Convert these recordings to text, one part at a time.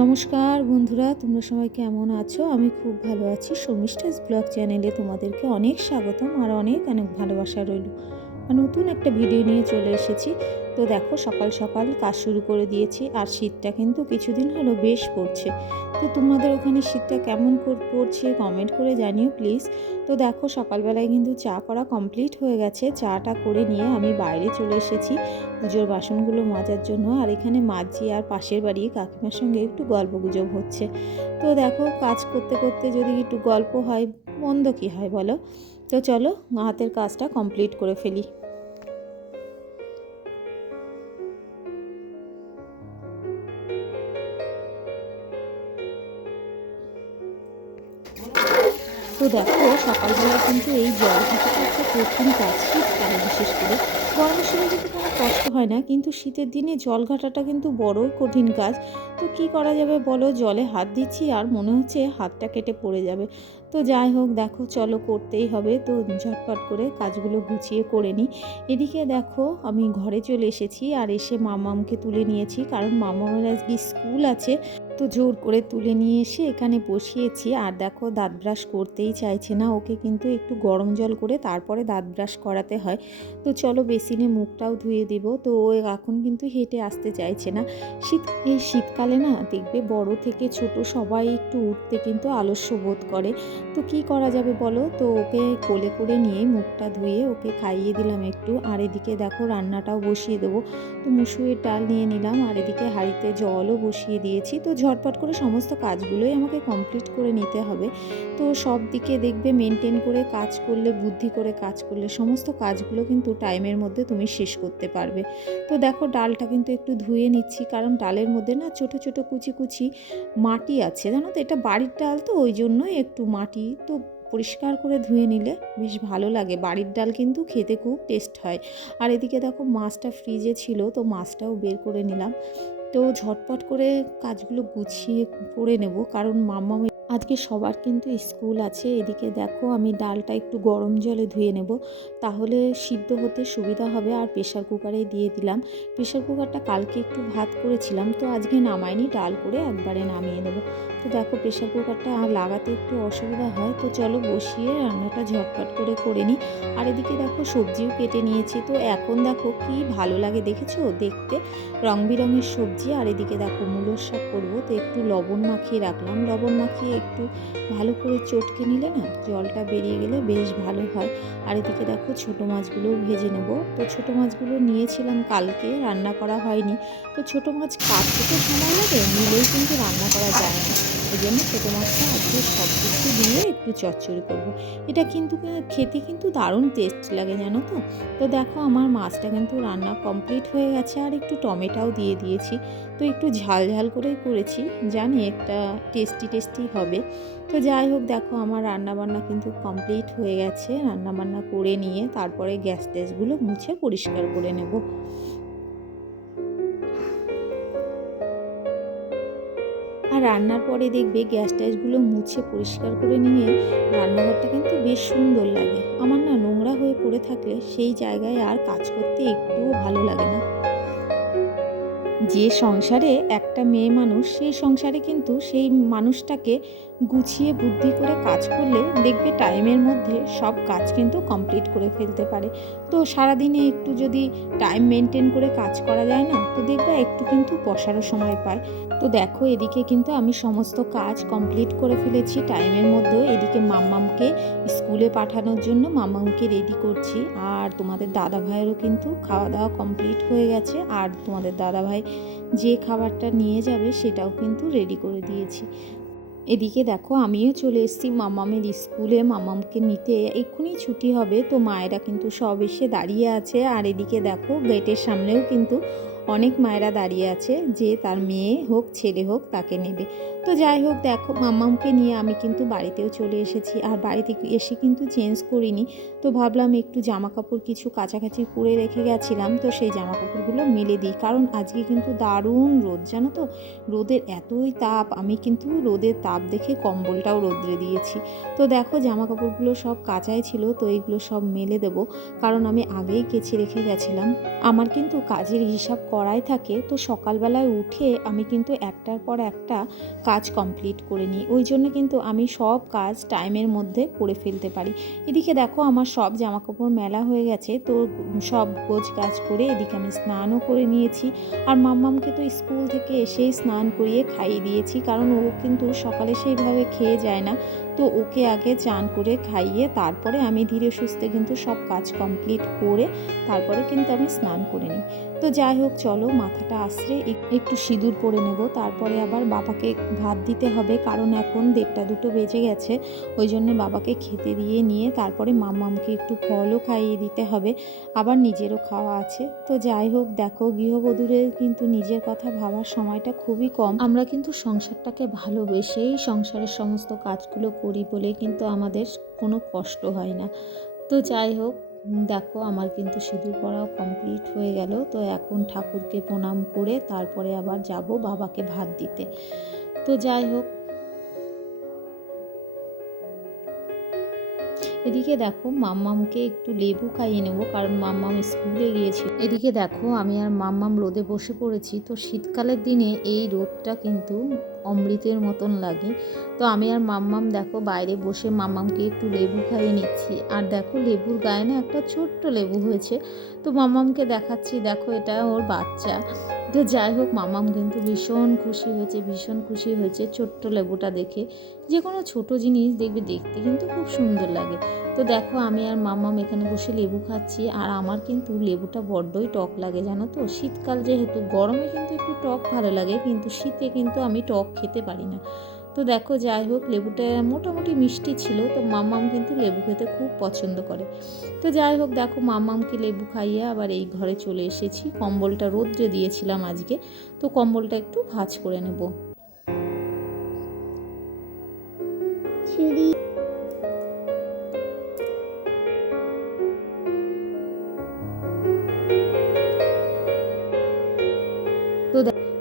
নমস্কার বন্ধুরা, তোমরা সবাই কেমন আছো? আমি খুব ভালো আছি। শর্মিষ্ঠাস ব্লগ চ্যানেলে তোমাদেরকে অনেক স্বাগতম আর অনেক অনেক ভালোবাসা রইল। নতুন একটা ভিডিও নিয়ে চলে এসেছি। তো দেখো সকাল সকাল কাজ শুরু করে দিয়েছি আর শীতটা কিন্তু কিছুদিন হলো বেশ পড়ছে। তো তোমাদের ওখানে শীতটা কেমন পড়ছে কমেন্ট করে জানিও প্লিজ তো দেখো সকালবেলায় কিন্তু চা করা কমপ্লিট হয়ে গেছে। চাটা করে নিয়ে আমি বাইরে চলে এসেছি পুজোর বাসনগুলো মাজার জন্য। আর এখানে মাঝি আর পাশের বাড়ি কাকিমার সঙ্গে একটু গল্প গুজব হচ্ছে। তো দেখো কাজ করতে করতে যদি একটু গল্প হয়, মন্দ কী হয় বলো? তো চলো হাতের কাজটা কমপ্লিট করে ফেলি। তো দেখো সকালবেলা কিন্তু এই জল ঘাটাটা একটা কঠিন কাজ শীতকালে, বিশেষ করে গরমের সময় কিন্তু কোনো কষ্ট হয় না, কিন্তু শীতের দিনে জল ঘাটাটা কিন্তু বড়ই কঠিন কাজ। তো কি করা যাবে বলো? জলে হাত দিচ্ছি আর মনে হচ্ছে হাতটা কেটে পড়ে যাবে। তো যাই হোক, দেখো, চলো করতেই হবে। তো ঝটপট করে কাজগুলো গুছিয়ে করে নিই। এদিকে দেখো, আমি ঘরে চলে এসেছি আর এসে মামামকে তুলে নিয়েছি। কারণ মামামের আজকে স্কুল আছে। তো জোর করে তুলে নিয়ে এসে এখানে বসিয়েছি। আর দেখো, দাঁত ব্রাশ করতেই চাইছে না। ওকে কিন্তু একটু গরম জল করে তারপরে দাঁত ব্রাশ করাতে হয়। তো চলো বেসিনে মুখটাও ধুয়ে দিব। তো ও এখন কিন্তু হেঁটে আসতে চাইছে না। শীত, এই শীতকালে না, দেখবে বড় থেকে ছোট সবাই একটু উঠতে কিন্তু আলস্য বোধ করে। তো কি করা যাবে বলো? তো ওকে কোলে করে নিয়ে মুখটা ধুয়ে ওকে খাইয়ে দিলাম একটু। আর এদিকে দেখো, রান্নাটাও বসিয়ে দেবো। তো মুসুরির ডাল নিয়ে নিলাম। আর এদিকে হাঁড়িতে জলও বসিয়ে দিয়েছি। তো ঝটপট করে সমস্ত কাজগুলোই আমাকে কমপ্লিট করে নিতে হবে। তো সব দিকে দেখবে মেনটেন করে কাজ করলে, বুদ্ধি করে কাজ করলে সমস্ত কাজগুলো কিন্তু টাইমের মধ্যে তুমি শেষ করতে পারবে। তো দেখো ডালটা কিন্তু একটু ধুয়ে নিচ্ছি, কারণ ডালের মধ্যে না ছোট ছোট, কুচি কুচি মাটি আছে। জানো তো এটা বাড়ির ডাল তো, ওই জন্যই একটু মাটি। তো পরিষ্কার করে ধুয়ে নিলে বেশ ভালো লাগে। বাড়ির ডাল কিন্তু খেতে খুব টেস্ট হয়। আর এদিকে দেখো মাছটা ফ্রিজে ছিল, তো মাছটাও বের করে নিলাম। তো ঝটপট করে কাজগুলো গুছিয়ে করে নেব। কারণ মাম্মা আজকে সবার কিন্তু স্কুল আছে, এদিকে দেখো আমি ডালটা একটু গরম জলে ধুয়ে নেব, তাহলে সিদ্ধ হতে সুবিধা হবে। আর প্রেশার কুকারে দিয়ে দিলাম। প্রেশার কুকারটা কালকে একটু ভাত করেছিলাম, তো আজকে নামাইনি, ডাল করে একবারে নামিয়ে নেব। তো দেখো প্রেশার কুকারটা লাগাতে একটু অসুবিধা হয়, তো চলো বসিয়ে রান্নাটা ঝটপট করে করে নিই। আর এদিকে দেখো সবজিও কেটে নিয়েছি, তো এখন দেখো কি ভালো লাগে দেখেছ? দেখতে রং বেরঙের সবজি, আর এদিকে দেখো মূলোর শাক করব, তো একটু লবণ মাখিয়ে রাখলাম। লবণ মাখিয়ে একটু ভালো করে চটকে নিলে না জলটা বেরিয়ে গেলে বেশ ভালো হয়। আর এদিকে দেখো ছোটো মাছগুলোও ভেজে নেব। তো ছোটো মাছগুলো নিয়েছিলাম কালকে, রান্না করা হয়নি। তো ছোটো মাছ কাটতে তো সময় লাগে, নিলেই কিন্তু রান্না করা যায় না। ওই জন্য ছোটো মাছটা আজকে সব কিছু দিয়ে একটু চচ্চড়ি করব। এটা কিন্তু খেতে কিন্তু দারুণ টেস্ট লাগে, জানো তো? তো দেখো আমার মাছটা কিন্তু রান্না কমপ্লিট হয়ে গেছে। আর একটু টমেটোও দিয়ে দিয়েছি। তো একটু ঝাল ঝাল করেই করেছি, জানি একটা টেস্টি টেস্টি হবে। তো যাই হোক, দেখো আমার রান্না বান্না কিন্তু কমপ্লিট হয়ে গেছে। রান্না বান্না করে নিয়ে তারপরে গ্যাস ট্যাসগুলো মুছে পরিষ্কার করে নেব। আর রান্নার পরে দেখবে গ্যাস ট্যাসগুলো মুছে পরিষ্কার করে নিয়ে রান্নাঘরটা কিন্তু বেশ সুন্দর লাগে। আমার না নোংরা হয়ে পড়ে থাকলে সেই জায়গায় আর কাজ করতে একটুও ভালো লাগে না। যে সংসারে একটা মেয়ে মানুষ, সেই সংসারে কিন্তু সেই মানুষটাকে গুছিয়ে বুদ্ধি করে কাজ করলে দেখবে টাইমের মধ্যে সব কাজ কিন্তু কমপ্লিট করে ফেলতে পারে। তো সারাদিনে একটু যদি টাইম মেনটেন করে কাজ করা যায় না, তো দেখবে একটু কিন্তু বসারও সময় পায়। তো দেখো, এদিকে কিন্তু আমি সমস্ত কাজ কমপ্লিট করে ফেলেছি টাইমের মধ্যে এদিকে মাম্মামকে স্কুলে পাঠানোর জন্য মাম্মামকে রেডি করছি। আর তোমাদের দাদা ভাইয়েরও কিন্তু খাওয়া দাওয়া কমপ্লিট হয়ে গেছে। আর তোমাদের দাদা ভাই যে খাবারটা নিয়ে যাবে সেটাও কিন্তু রেডি করে দিয়েছি। এদিকে দেখো, আমিও চলে এসেছি মামামের স্কুলে। মামামকে নিতে এক্ষুনি ছুটি হবে, তো মায়েরা কিন্তু সব এসে দাঁড়িয়ে আছে। আর এদিকে দেখো, গেটের সামনেও কিন্তু অনেক মায়েরা দাঁড়িয়ে আছে যে তার মেয়ে হোক, ছেলে হোক, তাকে নেবে। তো যাই হোক, দেখো, মাম্মামকে নিয়ে আমি কিন্তু বাড়িতেও চলে এসেছি। আর বাড়িতে এসে কিন্তু চেঞ্জ করিনি। তো ভাবলাম একটু জামা কাপড় কিছু কাছাকাছি করে রেখে গেছিলাম। তো সেই জামা কাপড়গুলো মেলে দিই। কারণ আজকে কিন্তু দারুণ রোদ, জানো তো? রোদের এতই তাপ, আমি কিন্তু রোদের তাপ দেখে কম্বলটাও রোদ্রে দিয়েছি। তো দেখো জামা কাপড়গুলো সব কাঁচাই ছিল, তো এইগুলো সব মেলে দেবো। কারণ আমি আগেই কেচে রেখে গেছিলাম। আমার কিন্তু কাজের হিসাব কড়াই থাকে, তো সকালবেলায় উঠে আমি কিন্তু একটার পর একটা কাজ কমপ্লিট করে নিই। ওই জন্য কিন্তু আমি সব কাজ টাইমের মধ্যে করে ফেলতে পারি। এদিকে দেখো আমার সব জামাকাপড় মেলা হয়ে গেছে, তো সব গোছ কাজ করে এদিকে আমি স্নানও করে নিয়েছি। আর মাম্মামকে তো স্কুল থেকে এসেই স্নান করিয়ে খাইয়ে দিয়েছি, কারণ ও কিন্তু সকালে সেইভাবে খেয়ে যায় না। তো ওকে আগে চান করে খাইয়ে তারপরে আমি ধীরে সুস্থে কিন্তু সব কাজ কমপ্লিট করে তারপরে কিন্তু আমি স্নান করে নিই। তো যাই হোক, চলো মাথাটা আশ্রে একটু সিঁদুর পরে নেব। তারপরে আবার বাবাকে ভাত দিতে হবে, কারণ এখন দেড়টা দুটো বেজে গেছে। ওই জন্য বাবাকে খেতে দিয়ে নিয়ে তারপরে মাম্মামকে একটু ফলও খাইয়ে দিতে হবে। আবার নিজেরও খাওয়া আছে। তো যাই হোক, দেখো গৃহবধূরের কিন্তু নিজের কথা ভাবার সময়টা খুবই কম। আমরা কিন্তু সংসারটাকে ভালোবেসেই সংসারের সমস্ত কাজগুলো করি বলে কিন্তু আমাদের কোনো কষ্ট হয় না। তো যাই হোক, দেখো আমার কিন্তু সিঁদুর পড়াও কমপ্লিট হয়ে গেল। তো এখন ঠাকুরকে প্রণাম করে তারপরে আবার যাব বাবাকে ভাত দিতে। তো যাই হোক। এদিকে দেখো মাম্মামকে একটু লেবু খাইয়ে নেব, কারণ মাম্মাম স্কুলে গিয়েছিল। এদিকে দেখো আমি আর মাম্মাম রোদে বসে পড়েছি। তো শীতকালের দিনে এই রোদটা কিন্তু অমৃতের মতন লাগে। তো আমি আর মাম্মাম দেখো বাইরে বসে মাম্মামকে একটু লেবু খাইয়ে নিচ্ছি। আর দেখো লেবুর গায়ে না একটা ছোট্ট লেবু হয়েছে। তো মাম্মামকে দেখাচ্ছি, দেখো এটা ওর বাচ্চা। তো যাই হোক মামাম কিন্তু ভীষণ খুশি হয়েছে, ভীষণ খুশি হয়েছে ছোট্ট লেবুটা দেখে। যে কোনো ছোট জিনিস দেখবে দেখতে কিন্তু খুব সুন্দর লাগে। তো দেখো আমি আর মামাম এখানে বসে লেবু খাচ্ছি। আর আমার কিন্তু লেবুটা বড্ডই টক লাগে জানো তো? শীতকাল যেহেতু, গরমে কিন্তু একটু টক ভালো লাগে। কিন্তু শীতে কিন্তু আমি টক খেতে পারি না। তো দেখো, যাই হোক, লেবুটা মোটামুটি মিষ্টি ছিল। তো মাম্মাম কিন্তু লেবু খেতে খুব পছন্দ করে। তো যাই হোক, দেখো মাম্মামকে লেবু খাইয়ে আবার এই ঘরে চলে এসেছি। কম্বলটা রোদ্রে দিয়েছিলাম আজকে। তো কম্বলটা একটু ভাজ করে নেব।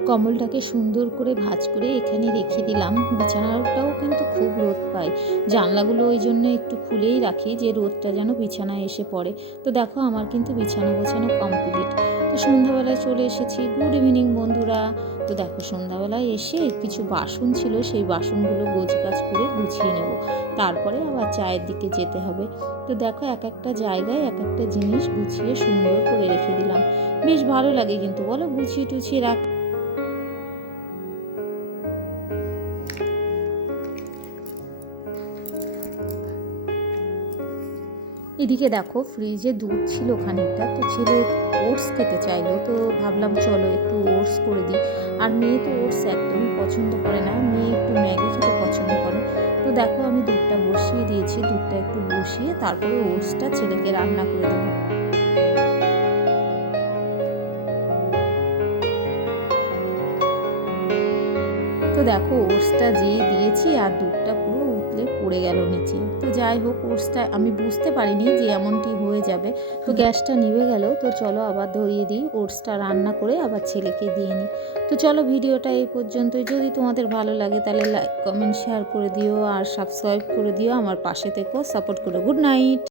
কম্বলটাকে সুন্দর করে ভাঁজ করে এখানে রেখে দিলাম। বিছানাটাও কিন্তু খুব রোদ পায়। জানলাগুলো ওই জন্য একটু খুলেই রাখি যে রোদটা যেন বিছানায় এসে পড়ে। তো দেখো আমার কিন্তু বিছানা গোছানো কমপ্লিট। তো সন্ধ্যাবেলায় চলে এসেছি। গুড ইভিনিং বন্ধুরা। তো দেখো সন্ধ্যাবেলায় এসে কিছু বাসন ছিল, সেই বাসনগুলো গোছ গাছ করে গুছিয়ে নেব। তারপরে আবার চায়ের দিকে যেতে হবে। তো দেখো এক একটা জায়গায় এক একটা জিনিস গুছিয়ে সুন্দর করে রেখে দিলাম। বেশ ভালো লাগে কিন্তু বলো গুছিয়ে টুছিয়ে রাখ এদিকে দেখো ফ্রিজে দুধ ছিল খানিকটা, তো ছেলে ওটস খেতে চাইলো, তো ভাবলাম চলো একটু ওটস করে দিই। আর মেয়ে তো ওটস একদমই পছন্দ করে না, মেয়ে একটু ম্যাগি খেতে পছন্দ করে। তো দেখো, আমি দুধটা বসিয়ে দিয়েছি, দুধটা একটু বসিয়ে তারপরে ওটসটা ছেলেকে রান্না করে দেবো। তো দেখো ওটসটা যেই দিয়েছি আর দুধটা পড়ে গেল নিচে। তো যাই হোক কোর্সটা আমি বুঝতে পারিনি যে এমনটি হয়ে যাবে। তো গ্যাসটা নিভে গেল তো চলো আবার ধরিয়ে দিই। কোর্সটা রান্না করে আবার ছেলেকে দিয়ে নিই। তো চলো ভিডিওটা এই পর্যন্তই। যদি তোমাদের ভালো লাগে তাহলে লাইক কমেন্ট শেয়ার করে দিও আর সাবস্ক্রাইব করে দিও। আমার পাশে থেকেও সাপোর্ট করো। Good night